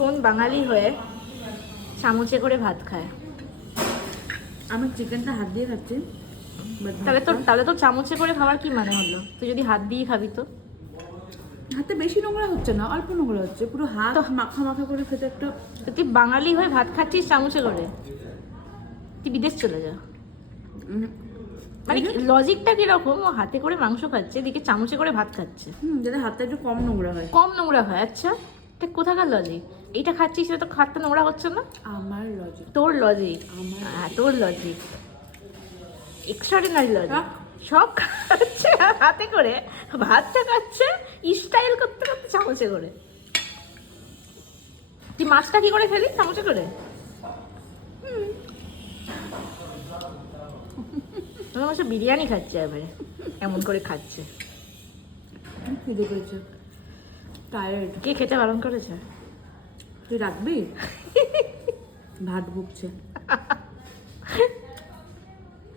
কোন বাঙালি হয়ে চামচে করে ভাত খায়? আমি চিকেনটা হাত দিয়ে খাচ্ছি। তাহলে তো চামচে করে খাওয়ার কি মানে হলো? তুই যদি হাত দিয়ে খাবি তো? হাতে বেশি নোংরা হচ্ছে না, অল্প নোংরা হচ্ছে, পুরো হাত মাখা মাখা করে খেতে একটা। তুই বাঙালি হয়ে ভাত খাচ্ছিস চামচে করে? তুই বিদেশ চলে যা। মানে লজিকটা কিরকম? ও হাতে করে মাংস খাচ্ছে, এদিকে চামচে করে ভাত খাচ্ছে। যাতে হাতটা একটু কম নোংরা হয়। কম নোংরা হয়? আচ্ছা, এটা কোথাকার লজিক? এইটা খাচ্ছিস, সেটা তো হাতটা নোংরা হচ্ছে না। আমার লজিক। তোর লজিক? আমার তোর লজিক এক্সট্রাঅর্ডিনারি লজিক। সব খাচ্ছে আর হাতে করে, ভাতটা খাচ্ছে স্টাইল করতে করতে চামচে করে। তুই মাছটা কি করে খেলি চামচে করে? তোমার মাসে বিরিয়ানি খাচ্ছে এবারে, এমন করে খাচ্ছে। খিদে পেয়েছে, টায়ার্ড। কে খেতে বারণ করেছে? তুই রাখবি? ভাত ভুগছে।